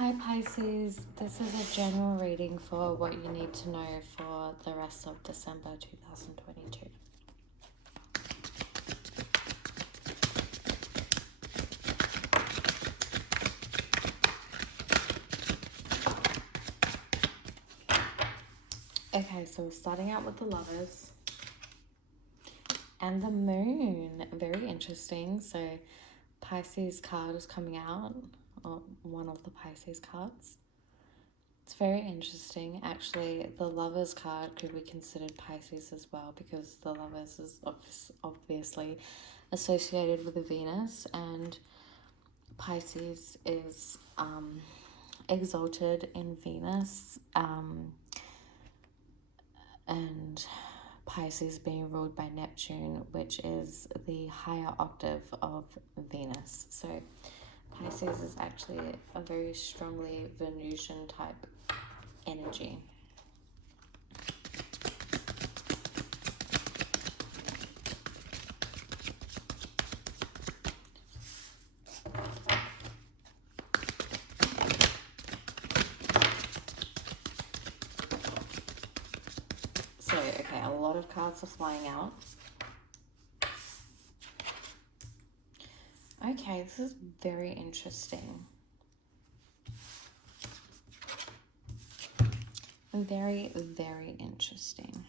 Hi Pisces, this is a general reading for what you need to know for the rest of December 2022. Okay, so we're starting out with the Lovers and the Moon. Very interesting. So Pisces card is coming out, or one of the Pisces cards. It's very interesting. Actually, the Lovers card could be considered Pisces as well, because the Lovers is obviously associated with the Venus, and Pisces is exalted in Venus, and Pisces being ruled by Neptune, which is the higher octave of Venus. So Pisces is actually a very strongly Venusian type energy. So, okay, a lot of cards are flying out. Okay, this is very interesting. Very, very interesting.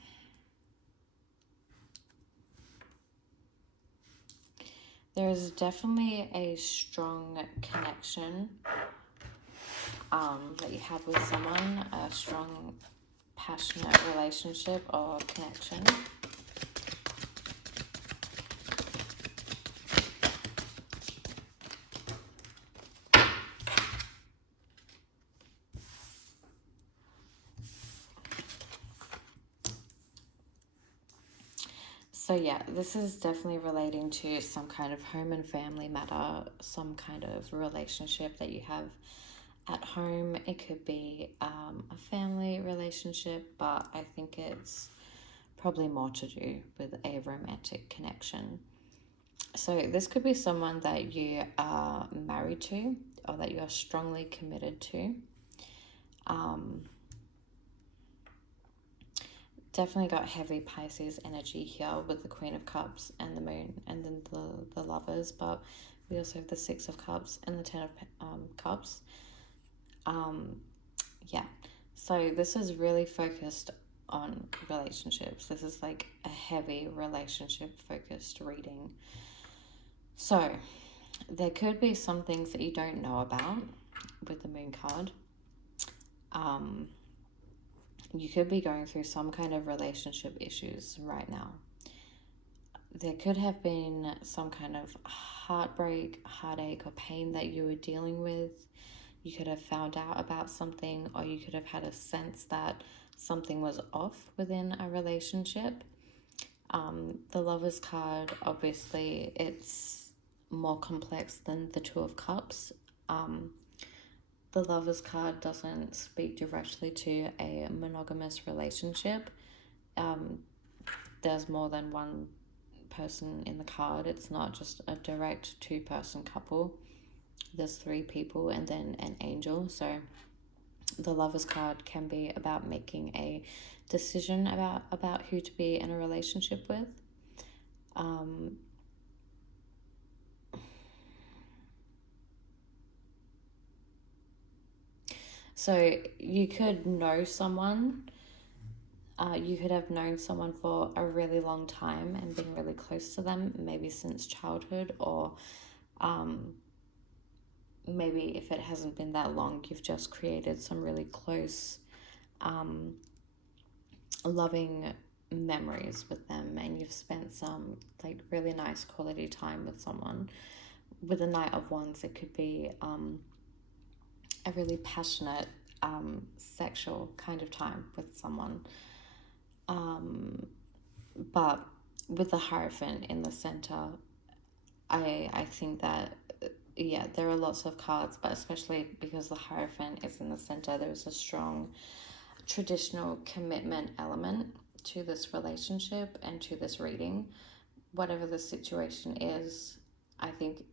There is definitely a strong connection that you have with someone, a strong, passionate relationship or connection. So yeah, this is definitely relating to some kind of home and family matter, some kind of relationship that you have at home. It could be a family relationship, but I think it's probably more to do with a romantic connection. So this could be someone that you are married to, or that you are strongly committed to. Definitely got heavy Pisces energy here with the Queen of Cups and the Moon, and then the Lovers, but we also have the Six of Cups and the Ten of Cups. Yeah, so this is really focused on relationships. This is like a heavy relationship focused reading. So there could be some things that you don't know about with the Moon card. You could be going through some kind of relationship issues right now. There could have been some kind of heartbreak, heartache, or pain that you were dealing with. You could have found out about something, or you could have had a sense that something was off within a relationship. The Lovers card, obviously, it's more complex than the Two of Cups. The Lovers card doesn't speak directly to a monogamous relationship. There's more than one person in the card. It's not just a direct two-person couple. There's three people and then an angel. So the Lovers card can be about making a decision about who to be in a relationship with. So you could know someone. You could have known someone for a really long time and been really close to them, maybe since childhood, or maybe if it hasn't been that long, you've just created some really close, loving memories with them, and you've spent some like really nice quality time with someone. With a Knight of Wands, it could be a really passionate sexual kind of time with someone. But with the Hierophant in the center, I think that, yeah, there are lots of cards, but especially because the Hierophant is in the center, there's a strong traditional commitment element to this relationship and to this reading. Whatever the situation is, I think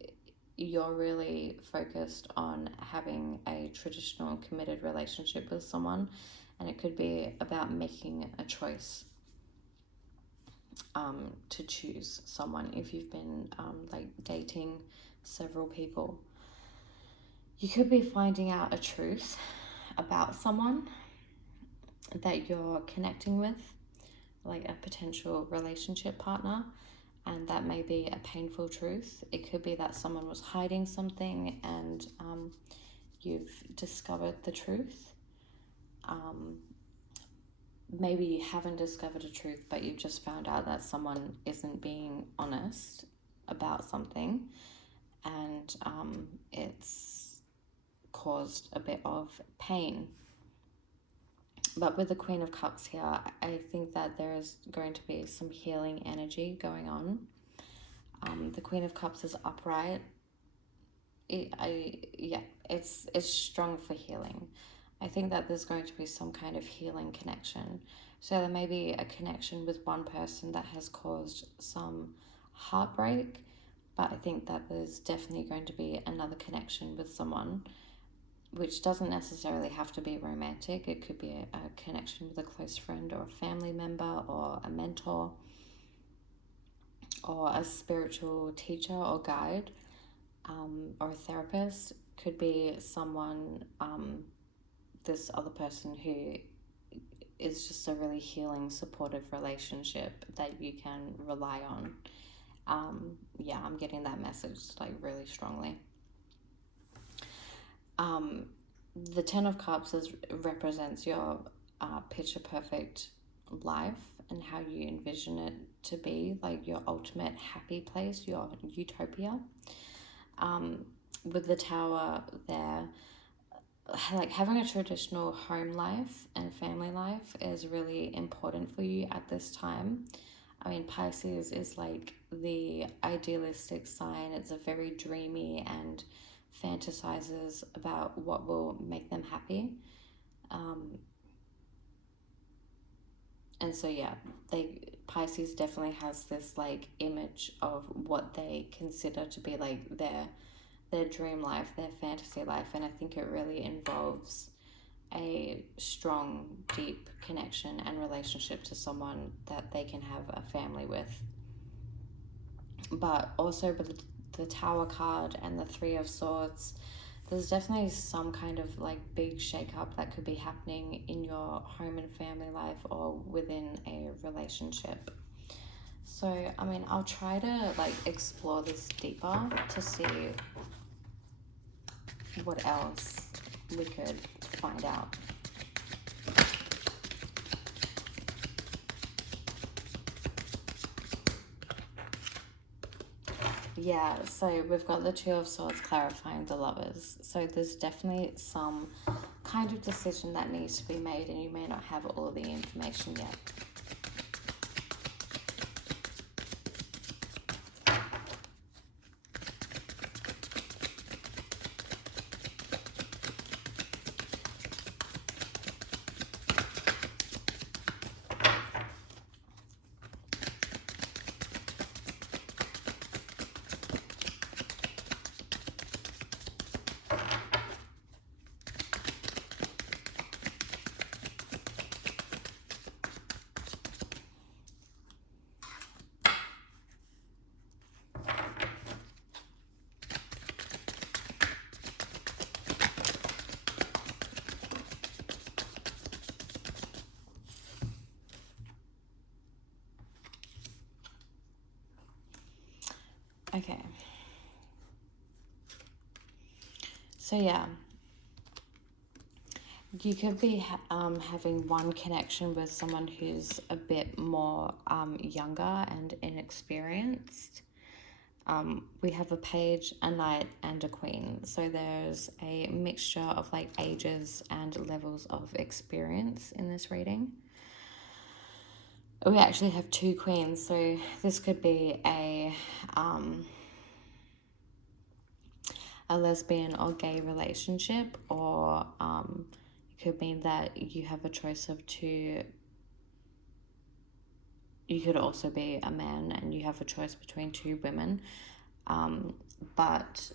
you're really focused on having a traditional committed relationship with someone, and it could be about making a choice to choose someone. If you've been like dating several people, you could be finding out a truth about someone that you're connecting with, like a potential relationship partner, and that may be a painful truth. It could be that someone was hiding something and you've discovered the truth. Maybe you haven't discovered a truth, but you've just found out that someone isn't being honest about something, and it's caused a bit of pain. But with the Queen of Cups here, I think that there is going to be some healing energy going on. The Queen of Cups is upright. It's strong for healing. I think that there's going to be some kind of healing connection. So there may be a connection with one person that has caused some heartbreak, but I think that there's definitely going to be another connection with someone, which doesn't necessarily have to be romantic. It could be a connection with a close friend or a family member or a mentor or a spiritual teacher or guide, or a therapist. Could be someone, this other person who is just a really healing, supportive relationship that you can rely on. I'm getting that message like really strongly. The Ten of Cups represents your picture perfect life and how you envision it to be, like your ultimate happy place, your utopia. With the Tower there, like having a traditional home life and family life is really important for you at this time. I mean, Pisces is like the idealistic sign. It's a very dreamy and fantasizes about what will make them happy. And so Pisces definitely has this like image of what they consider to be like their dream life, their fantasy life, and I think it really involves a strong, deep connection and relationship to someone that they can have a family with. But also with the Tower card and the Three of Swords, there's definitely some kind of like big shakeup that could be happening in your home and family life or within a relationship. So, I mean, I'll try to like explore this deeper to see what else we could find out. Yeah, so we've got the Two of Swords clarifying the Lovers. So there's definitely some kind of decision that needs to be made, and you may not have all the information yet. Okay. So yeah, you could be having one connection with someone who's a bit more younger and inexperienced. We have a page, a knight, and a queen. So there's a mixture of like ages and levels of experience in this reading. We actually have two queens, so this could be a lesbian or gay relationship, or it could mean that you have a choice of two. You could also be a man and you have a choice between two women. But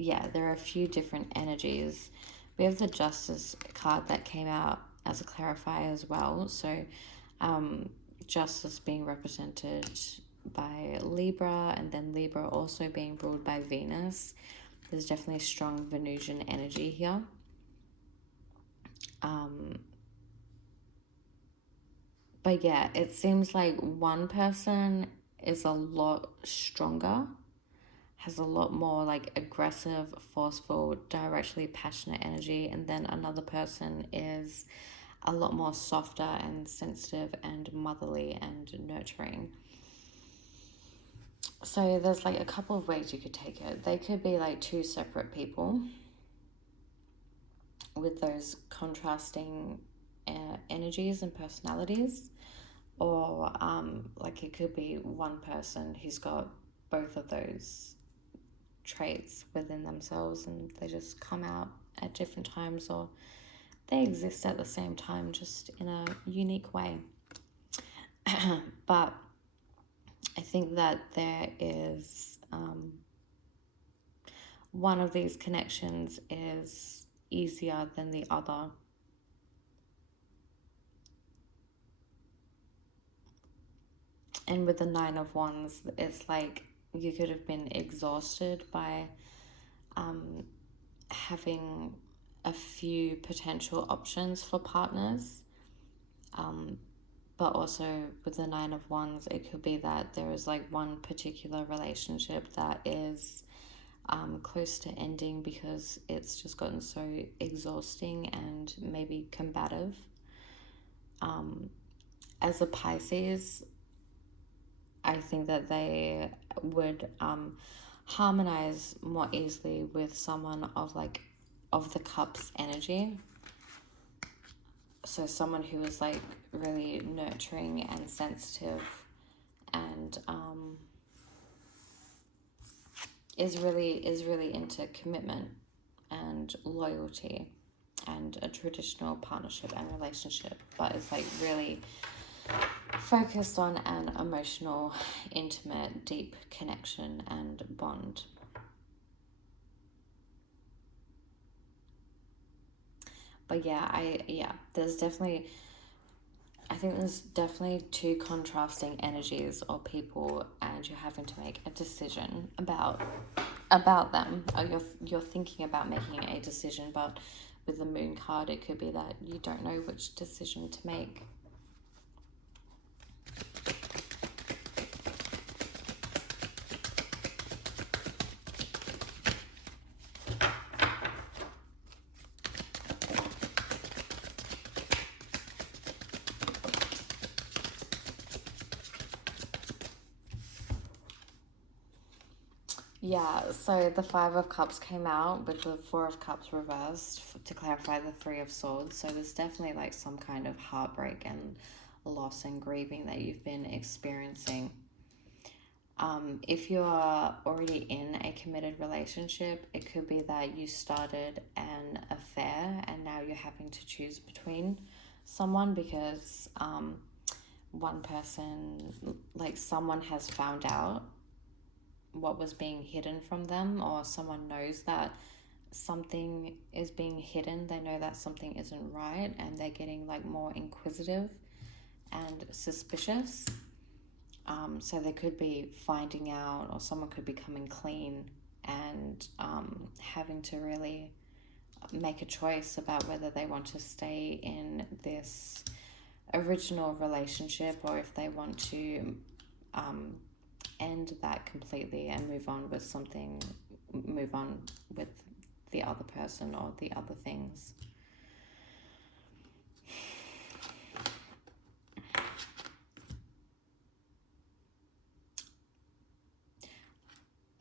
yeah, there are a few different energies. We have the Justice card that came out as a clarifier as well. So, Justice being represented by Libra, and then Libra also being ruled by Venus. There's definitely a strong Venusian energy here. But yeah, it seems like one person is a lot stronger, has a lot more like aggressive, forceful, directly passionate energy, and then another person is a lot more softer and sensitive and motherly and nurturing. So there's like a couple of ways you could take it. They could be like two separate people with those contrasting energies and personalities, or like it could be one person who's got both of those traits within themselves, and they just come out at different times, or they exist at the same time, just in a unique way. But I think that there is one of these connections is easier than the other. And with the Nine of Wands, it's like you could have been exhausted by having a few potential options for partners. But also with the Nine of Wands, it could be that there is like one particular relationship that is close to ending because it's just gotten so exhausting and maybe combative. As a Pisces, I think that they would harmonize more easily with someone of like of the cups energy. So someone who is like really nurturing and sensitive, and is really into commitment and loyalty and a traditional partnership and relationship, but is like really focused on an emotional, intimate, deep connection and bond. But yeah, I think there's definitely two contrasting energies or people, and you're having to make a decision about them, or you're thinking about making a decision, but with the Moon card, it could be that you don't know which decision to make. Yeah, so the Five of Cups came out with the Four of Cups reversed to clarify the Three of Swords. So there's definitely like some kind of heartbreak and loss and grieving that you've been experiencing. If you are already in a committed relationship, it could be that you started an affair and now you're having to choose between someone because one person, like someone has found out what was being hidden from them, or someone knows that something is being hidden. They know that something isn't right, and they're getting like more inquisitive and suspicious. So they could be finding out, or someone could be coming clean and having to really make a choice about whether they want to stay in this original relationship or if they want to end that completely and move on with the other person or the other things.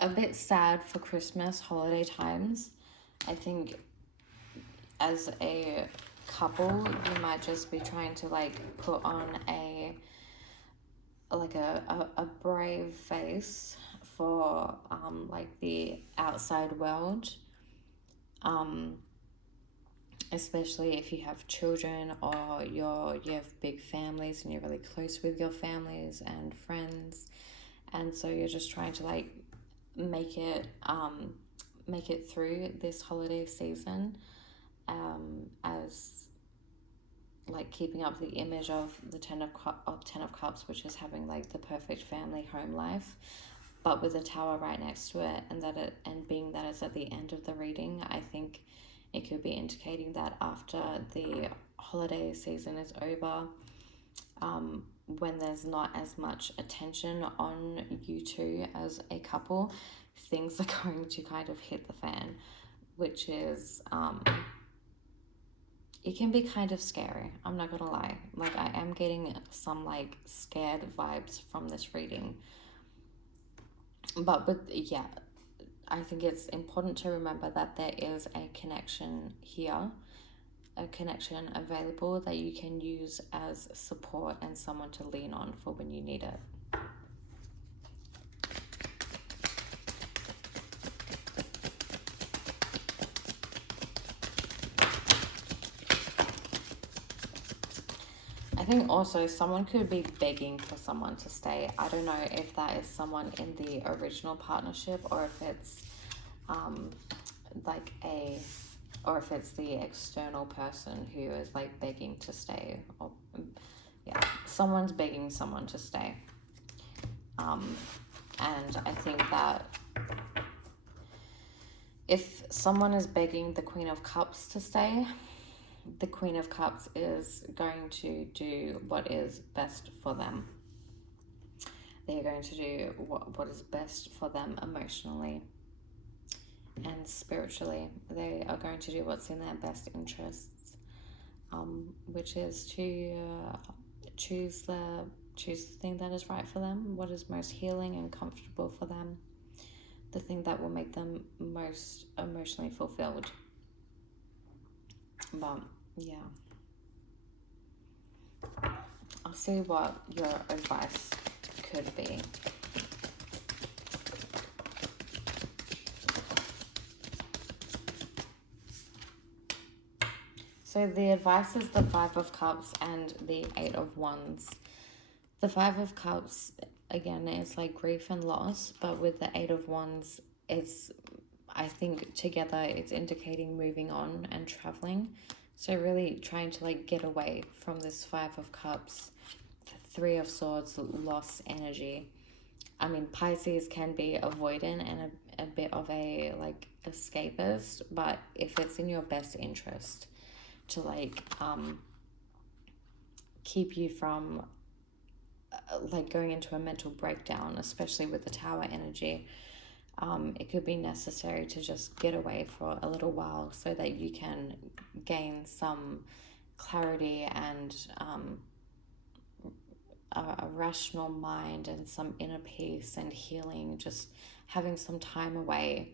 A bit sad for Christmas holiday times. I think as a couple, you might just be trying to like put on a brave face for like the outside world, especially if you have children or you have big families and you're really close with your families and friends, and so you're just trying to like make it make it through this holiday season, as like keeping up the image of the Ten of Cups, which is having like the perfect family home life, but with the Tower right next to it, and being that it's at the end of the reading, I think it could be indicating that after the holiday season is over, when there's not as much attention on you two as a couple, things are going to kind of hit the fan, which is it can be kind of scary. I'm not gonna lie. Like, I am getting some like scared vibes from this reading. But yeah, I think it's important to remember that there is a connection here, a connection available that you can use as support and someone to lean on for when you need it. I think also someone could be begging for someone to stay. I don't know if that is someone in the original partnership, or if it's like or if it's the external person who is like begging to stay, or yeah, someone's begging someone to stay. And I think that if someone is begging the Queen of Cups to stay, the Queen of Cups is going to do what is best for them. They're going to do what is best for them emotionally and spiritually. They are going to do what's in their best interests, which is to choose the thing that is right for them, what is most healing and comfortable for them, the thing that will make them most emotionally fulfilled. But yeah, I'll see what your advice could be. So the advice is the Five of Cups and the Eight of Wands. The Five of Cups, again, is like grief and loss, but with the Eight of Wands, it's, I think together it's indicating moving on and traveling. So really trying to like get away from this Five of Cups, Three of Swords, loss energy. I mean, Pisces can be avoidant and a bit of a like escapist, but if it's in your best interest to like keep you from like going into a mental breakdown, especially with the Tower energy, it could be necessary to just get away for a little while so that you can gain some clarity and a rational mind and some inner peace and healing, just having some time away,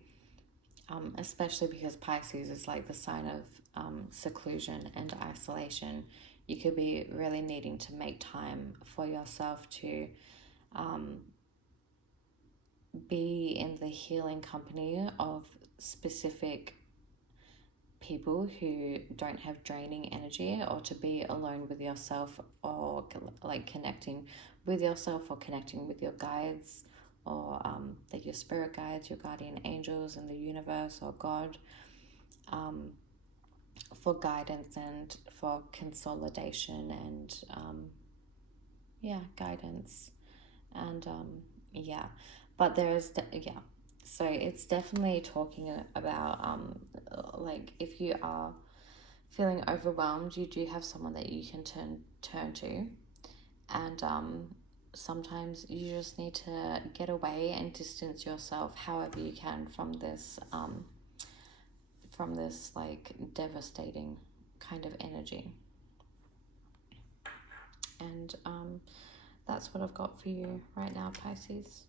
especially because Pisces is like the sign of seclusion and isolation. You could be really needing to make time for yourself to be in the healing company of specific people who don't have draining energy, or to be alone with yourself, or like connecting with yourself, or connecting with your guides, or like your spirit guides, your guardian angels in the universe, or God, for guidance and for consolidation and guidance. And yeah, but there is so it's definitely talking about like if you are feeling overwhelmed, you do have someone that you can turn to, and sometimes you just need to get away and distance yourself however you can from this like devastating kind of energy. And that's what I've got for you right now, Pisces.